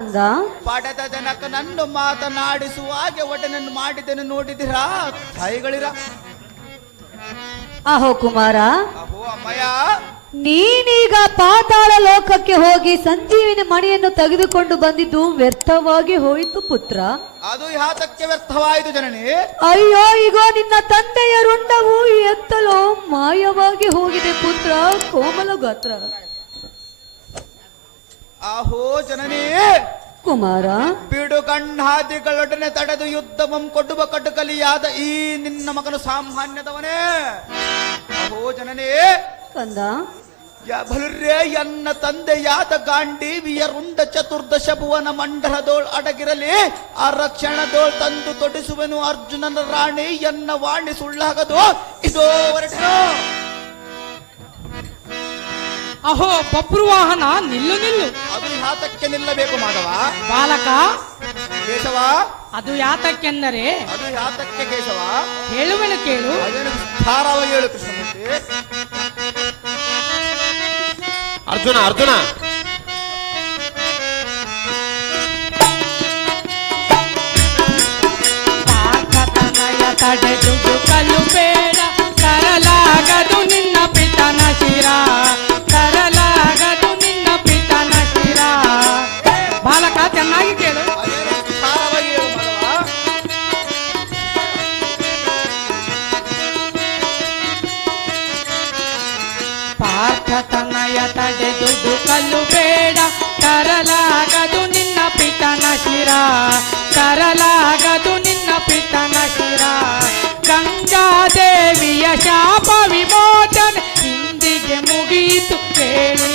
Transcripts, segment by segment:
ಅಂದ ನನ್ನ ಮಾತನಾಡಿಸುವ ಹಾಗೆ ಒಡನನ್ನು ಮಾಡಿದನು ನೋಡಿದಿರಾ ತಾಯಿಗಳಿರ ಅಹೋ ಕುಮಾರ ಅಹೋ ಅಮ್ಮಯ್ಯ. ನೀನೀಗ ಪಾತಾಳ ಲೋಕಕ್ಕೆ ಹೋಗಿ ಸಂಜೀವಿನ ಮಣಿಯನ್ನು ತೆಗೆದುಕೊಂಡು ಬಂದಿದ್ದು ವ್ಯರ್ಥವಾಗಿ ಹೋಯಿತು ಪುತ್ರ. ಅದು ಯಾತಕ್ಕೆ ವ್ಯರ್ಥವಾಯಿತು ಜನನಿ. ಅಯ್ಯೋ ಈಗ ನಿನ್ನ ತಂದೆಯ ರುಂಡವು ಎತ್ತಲೋ ಮಾಯವಾಗಿ ಹೋಗಿದೆ ಪುತ್ರ ಕೋಮಲ ಗಾತ್ರ ಆಹೋ ಜನನೇ. ಕುಮಾರ. ಬಿಡು ಗಣ್ಣಾದಿಗಳೊಡನೆ ತಡೆದು ಯುದ್ಧವಂ ಕೊಡುವ ಕಟುಕಲಿಯಾದ ಈ ನಿನ್ನ ಮಗನು ಸಾಮಾನ್ಯದವನೇ. ಅಹೋ ಜನನೇ. ಕಂದ. ಬಲುರ್ರೇ ಬಲುರ್ರೆ ಎನ್ನ ತಂದೆಯಾದ ಗಾಂಡೀವಿಯ ರುಂಡ ಚತುರ್ದಶ ಭುವನ ಮಂಡಲದೋಳ್ ಅಡಗಿರಲಿ ಆ ರಕ್ಷಣದೋಳ್ ತಂದು ತೊಡಿಸುವೆನು ಅರ್ಜುನನ ರಾಣಿ ಎನ್ನ ವಾಣಿ ಸುಳ್ಳಾಗದು. ಇದೋ ಹೊರಟನು ಅಹೋ ಪಪ್ರುವಾಹನ ನಿಲ್ಲು ನಿಲ್ಲು. ಅದು ಯಾತಕ್ಕೆ ನಿಲ್ಲಬೇಕು ಮಾಧವ. ಬಾಲಕ. ಕೇಶವ. ಅದು ಯಾತಕ್ಕೆಂದರೆ? ಅದು ಯಾತಕ್ಕೆ ಕೇಶವ? ಹೇಳುವೆನು ಕೇಳು. ಅದೇನು ವಿಸ್ತಾರವಾಗಿ ಹೇಳು ಕೃಷ್ಣಮೂರ್ತಿ. ಅರ್ಜುನ ಅರ್ಜುನ. ಪಾರ್ಥತನಯ ತಡೆದುದು ಕಲ್ಲು ಬೇಡ ತರಲಾಗದು ನಿನ್ನ ಪಿತನ ಶಿರ ತರಲಾಗದು ನಿನ್ನ ಪಿತನ ಶಿರ ಗಂಗಾದೇವಿಯ ಶಾಪ ವಿಮೋಚನೆ ಇಂದಿಗೆ ಮುಗಿಯಿತು ಕೇಳಿರ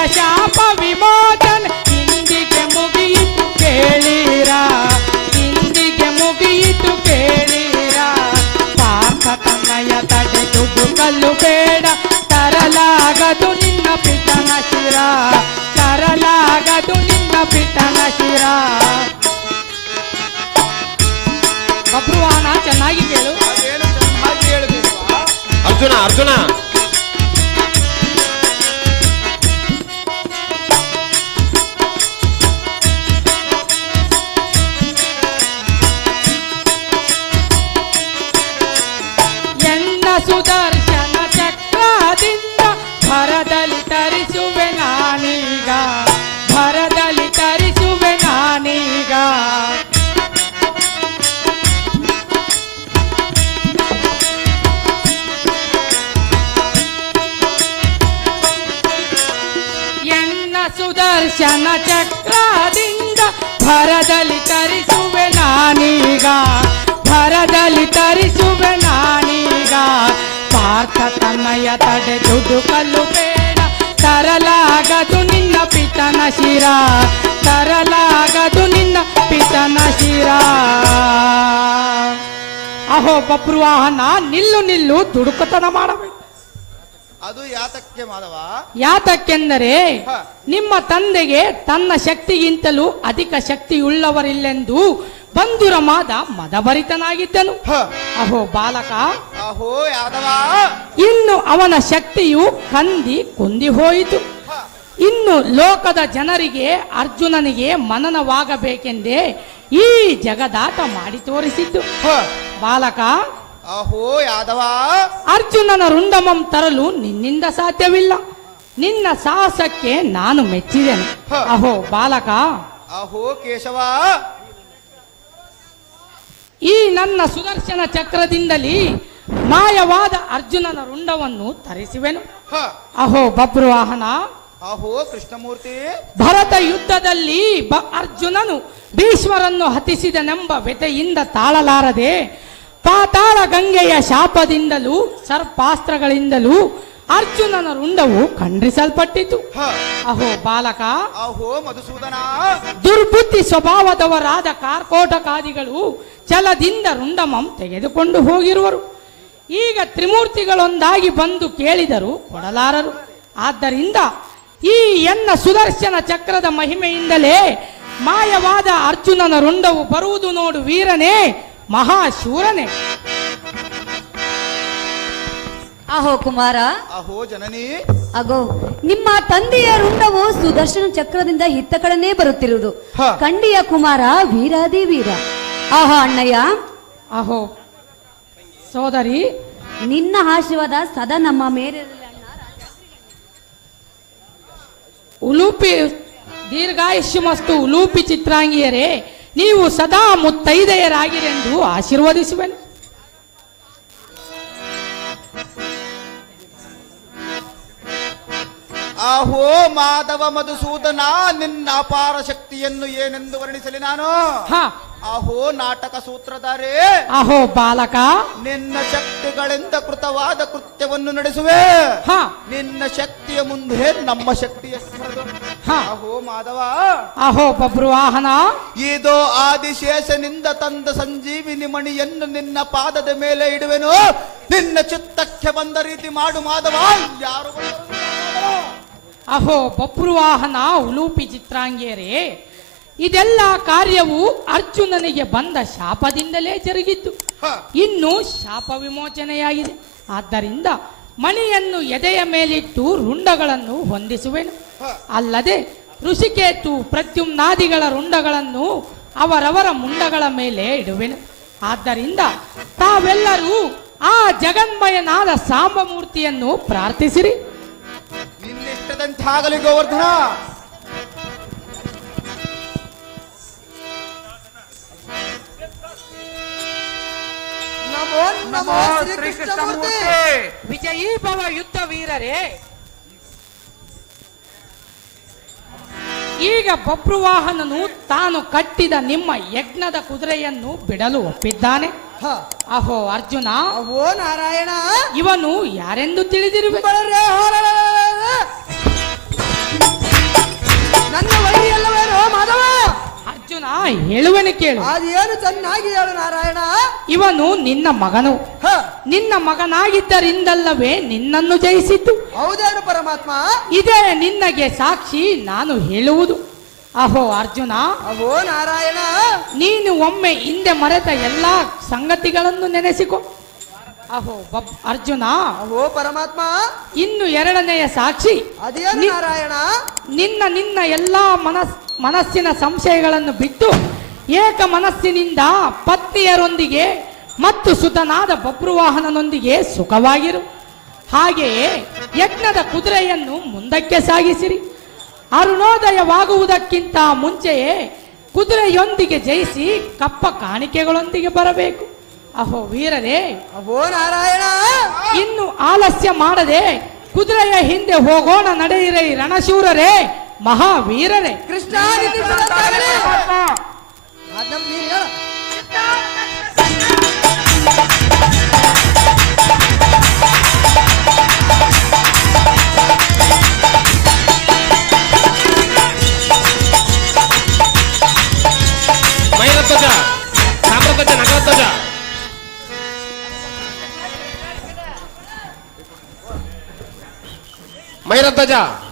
ಗಂಗಾದೇವಿಯ ಶಾಪ ವಿಮೋಚನೆ ಇಂದಿಗೆ ಮುಗಿಯಿತು ಕೇಳಿರ ಇಂದಿಗೆ ಮುಗಿಯಿತು ಕೇಳಿರ ಪಾಪ ತನ್ನಯ ತಡೆದುದು ಕಲ್ಲು ಬೇಡ ತರಲಾಗದು ನಿನ್ನ ಪಿತನ ಶಿರ ತರಲಾಗದು ನಿನ್ನ ಪಿತನ ಶಿರ ಬಬ್ರುವಾನ ಚೆನ್ನಾಗಿ ಕೇಳು ಅದೇನು ಚೆನ್ನಾಗಿ ಹೇಳು ಕೇಶವ ಅರ್ಜುನ ಅರ್ಜುನ ಭರದಲ್ಲಿ ತರಿಸುವೆ ನಾನೀಗ ಭರದಲ್ಲಿ ತರಿಸುವೆ ನಾನೀಗ ಪಾರ್ಥ ತನ್ನಯ ತಡೆ ದುಡ್ಡು ಕಲ್ಲು ಬೇಡ ತರಲಾಗದು ನಿನ್ನ ಪಿತನ ಶಿರ ತರಲಾಗದು ನಿನ್ನ ಪಿತನ ಶಿರ ಅಹೋ ಬಬ್ರುವಾಹನ ನಿಲ್ಲು ನಿಲ್ಲು ದುಡುಕತನ ಮಾಡಬೇಕು ಅದು ಯಾತಕ್ಕೆ ಮಾಧವ? ಯಾತಕ್ಕೆಂದರೆ ನಿಮ್ಮ ತಂದೆಗೆ ತನ್ನ ಶಕ್ತಿಗಿಂತಲೂ ಅಧಿಕ ಶಕ್ತಿಯುಳ್ಳವರಿಲ್ಲೆಂದು ಬಂಧುರ ಮಾದ ಮದಭರಿತನಾಗಿದ್ದನು. ಅಹೋ ಬಾಲಕ. ಅಹೋ ಯಾದವ. ಇನ್ನು ಅವನ ಶಕ್ತಿಯು ಕಂದಿ ಕುಂದಿ ಹೋಯಿತು. ಇನ್ನು ಲೋಕದ ಜನರಿಗೆ ಅರ್ಜುನನಿಗೆ ಮನನವಾಗಬೇಕೆಂದೇ ಈ ಜಗದಾಟ ಮಾಡಿ ತೋರಿಸಿದ್ದು. ಬಾಲಕ ಅಹೋ ಯಾದವ. ಅರ್ಜುನನ ರುಂಡಮಂ ತರಲು ನಿನ್ನಿಂದ ಸಾಧ್ಯವಿಲ್ಲ. ನಿನ್ನ ಸಾಹಸಕ್ಕೆ ನಾನು ಮೆಚ್ಚಿದೆನು. ಅಹೋ ಬಾಲಕ. ಅಹೋ ಕೇಶವ. ಈ ನನ್ನ ಸುದರ್ಶನ ಚಕ್ರದಿಂದಲೇ ಮಾಯವಾದ ಅರ್ಜುನನ ರುಂಡವನ್ನು ತರಿಸುವೆನು. ಅಹೋ ಬಬ್ರುವಾಹನ ಅಹೋ ಕೃಷ್ಣಮೂರ್ತಿ. ಭರತ ಯುದ್ಧದಲ್ಲಿ ಅರ್ಜುನನು ಭೀಷ್ಮರನ್ನು ಹತಿಸಿದನೆಂಬ ವ್ಯತೆಯಿಂದ ತಾಳಲಾರದೆ ಪಾತಾಳ ಗಂಗೆಯ ಶಾಪದಿಂದಲೂ ಸರ್ಪಾಸ್ತ್ರಗಳಿಂದಲೂ ಅರ್ಜುನನ ರುಂಡವು ಖಂಡಿಸಲ್ಪಟ್ಟಿತು. ಅಹೋ ಬಾಲಕ. ಅಹೋ ಮಧುಸೂದನ. ದುರ್ಬುದ್ಧಿ ಸ್ವಭಾವದವರಾದ ಕಾರ್ಕೋಟಕಾದಿಗಳು ಛಲದಿಂದ ರುಂಡಮಂ ತೆಗೆದುಕೊಂಡು ಹೋಗಿರುವರು. ಈಗ ತ್ರಿಮೂರ್ತಿಗಳೊಂದಾಗಿ ಬಂದು ಕೇಳಿದರು ಕೊಡಲಾರರು. ಆದ್ದರಿಂದ ಈ ಎನ್ನ ಸುದರ್ಶನ ಚಕ್ರದ ಮಹಿಮೆಯಿಂದಲೇ ಮಾಯವಾದ ಅರ್ಜುನನ ರುಂಡವು ಬರುವುದು ನೋಡು ವೀರನೇ. ಮಹಾಶೂರನೇ. ಅಹೋ ಕುಮಾರ. ಅಹೋ ಜನನಿ. ಅಗೋ ನಿಮ್ಮ ತಂದೆಯ ರುಂಡವು ಸುದರ್ಶನ ಚಕ್ರದಿಂದ ಹಿತ್ತ ಕಡೆನೇ ಬರುತ್ತಿರುವುದು. ಹ. ಕಂಡಿಯ ಕುಮಾರ ವೀರಾದಿ ವೀರ. ಆಹೋ ಅಣ್ಣಯ್ಯ. ಅಹೋ ಸೋದರಿ. ನಿನ್ನ ಆಶೀರ್ವಾದ ಸದಾ ನಮ್ಮ ಮೇಲಿರಲಿ ಅಣ್ಣ ಉಲೂಪಿ ದೀರ್ಘಾಯುಷ್ಯಮಸ್ತು ಉಲೂಪಿ ಚಿತ್ರಾಂಗಿಯರೇ. ನೀವು ಸದಾ ಮುತ್ತೈದೆಯರಾಗಿರೆಂದು ಆಶೀರ್ವದಿಸುವೆನು. ಆಹೋ ಮಾಧವ ಮಧುಸೂದನ ನಿನ್ನ ಅಪಾರ ಶಕ್ತಿಯನ್ನು ಏನೆಂದು ವರ್ಣಿಸಲಿ ನಾನು? ಹ ಅಹೋ ನಾಟಕ ಸೂತ್ರಧಾರೆ ಅಹೋ ಬಾಲಕ. ನಿನ್ನ ಶಕ್ತಿಗಳಿಂದ ಕೃತವಾದ ಕೃತ್ಯವನ್ನು ನಡೆಸುವೆ. ಹ. ನಿನ್ನ ಶಕ್ತಿಯ ಮುಂದೆ ನಮ್ಮ ಶಕ್ತಿಯ. ಅಹೋ ಮಾಧವ. ಅಹೋ ಬಬ್ರುವಾಹನ ಇದೋ ಆದಿಶೇಷನಿಂದ ತಂದ ಸಂಜೀವಿನಿ ಮಣಿಯನ್ನು ನಿನ್ನ ಪಾದದ ಮೇಲೆ ಇಡುವೆನು. ನಿನ್ನ ಚಿತ್ತಕ್ಕೆ ಬಂದ ರೀತಿ ಮಾಡು ಮಾಧವ. ಯಾರು? ಅಹೋ ಬಬ್ರುವಾಹನ ಉಲೂಪಿ ಚಿತ್ರಾಂಗಿಯರೇ. ಇದೆಲ್ಲ ಕಾರ್ಯವು ಅರ್ಜುನನಿಗೆ ಬಂದ ಶಾಪದಿಂದಲೇ ಜರುಗಿದ್ದು ಹ. ಇನ್ನು ಶಾಪ ವಿಮೋಚನೆಯಾಗಿದೆ. ಆದ್ದರಿಂದ ಮಣಿಯನ್ನು ಎದೆಯ ಮೇಲಿಟ್ಟು ರುಂಡಗಳನ್ನು ಹೊಂದಿಸುವೆನು. ಅಲ್ಲದೆ ಋಷಿಕೇತು ಪ್ರತ್ಯುಮ್ನಾದಿಗಳ ರುಂಡಗಳನ್ನು ಅವರವರ ಮುಂಡಗಳ ಮೇಲೆ ಇಡುವೆನು. ಆದ್ದರಿಂದ ತಾವೆಲ್ಲರೂ ಆ ಜಗನ್ಮಯನಾದ ಸಾಂಬಮೂರ್ತಿಯನ್ನು ಪ್ರಾರ್ಥಿಸಿರಿ. ನಿನ್ನಿಷ್ಟದಂತೆ ಆಗಲಿ ಗೋವರ್ಧನ. ನಮೋ ನಮೋ ಶ್ರೀಕೃಷ್ಣಮೂರ್ತಿ. ವಿಜಯೀ ಭವ ಯುದ್ಧ ವೀರರೇ. ಈಗ ಬಬ್ರುವಾಹನನು ತಾನು ಕಟ್ಟಿದ ನಿಮ್ಮ ಯಜ್ಞದ ಕುದುರೆಯನ್ನು ಬಿಡಲು ಒಪ್ಪಿದ್ದಾನೆ. ಅಹೋ ಅರ್ಜುನ. ಓ ನಾರಾಯಣ. ಇವನು ಯಾರೆಂದು ತಿಳಿದಿರುವೆ? ನನ್ನ ವೈರಿ ಅರ್ಜುನ ಹೇಳುವೆನು ಕೇಳು. ಅದೇನು ಚೆನ್ನಾಗಿ ಹೇಳು ನಾರಾಯಣ. ಇವನು ನಿನ್ನ ಮಗನು. ಹ, ನಿನ್ನ ಮಗನಾಗಿದ್ದರಿಂದಲ್ಲವೇ ನಿನ್ನನ್ನು ಜಯಿಸಿದ್ದು. ಹೌದೇನು ಪರಮಾತ್ಮ? ಇದೇ ನಿನ್ನಗೆ ಸಾಕ್ಷಿ ನಾನು ಹೇಳುವುದು. ಅಹೋ ಅರ್ಜುನ. ಅಹೋ ನಾರಾಯಣ. ನೀನು ಒಮ್ಮೆ ಹಿಂದೆ ಮರೆತ ಎಲ್ಲಾ ಸಂಗತಿಗಳನ್ನು ನೆನೆಸಿಕೊ. ಅಹೋ ಅರ್ಜುನ. ಅಹೋ ಪರಮಾತ್ಮ. ಇನ್ನು ಎರಡನೆಯ ಸಾಕ್ಷಿ. ಅದೇ ನಾರಾಯಣ? ನಿನ್ನ ನಿನ್ನ ಎಲ್ಲಾ ಮನಸ್ ಮನಸ್ಸಿನ ಸಂಶಯಗಳನ್ನು ಬಿಟ್ಟು ಏಕ ಮನಸ್ಸಿನಿಂದ ಪತ್ನಿಯರೊಂದಿಗೆ ಮತ್ತು ಸುತನಾದ ಬಬ್ರುವಾಹನನೊಂದಿಗೆ ಸುಖವಾಗಿರು. ಹಾಗೆಯೇ ಯಜ್ಞದ ಕುದುರೆಯನ್ನು ಮುಂದಕ್ಕೆ ಸಾಗಿಸಿರಿ. ಅರುಣೋದಯವಾಗುವುದಕ್ಕಿಂತ ಮುಂಚೆಯೇ ಕುದುರೆಯೊಂದಿಗೆ ಜಯಿಸಿ ಕಪ್ಪ ಕಾಣಿಕೆಗಳೊಂದಿಗೆ ಬರಬೇಕು. ಅಹೋ ವೀರರೆ ಅಹೋ ನಾರಾಯಣ! ಇನ್ನು ಆಲಸ್ಯ ಮಾಡದೆ ಕುದುರೆಯ ಹಿಂದೆ ಹೋಗೋಣ ನಡೆಯಿರೈ ರಣಶೂರರೇ ಮಹಾವೀರರೇ ಕೃಷ್ಣ já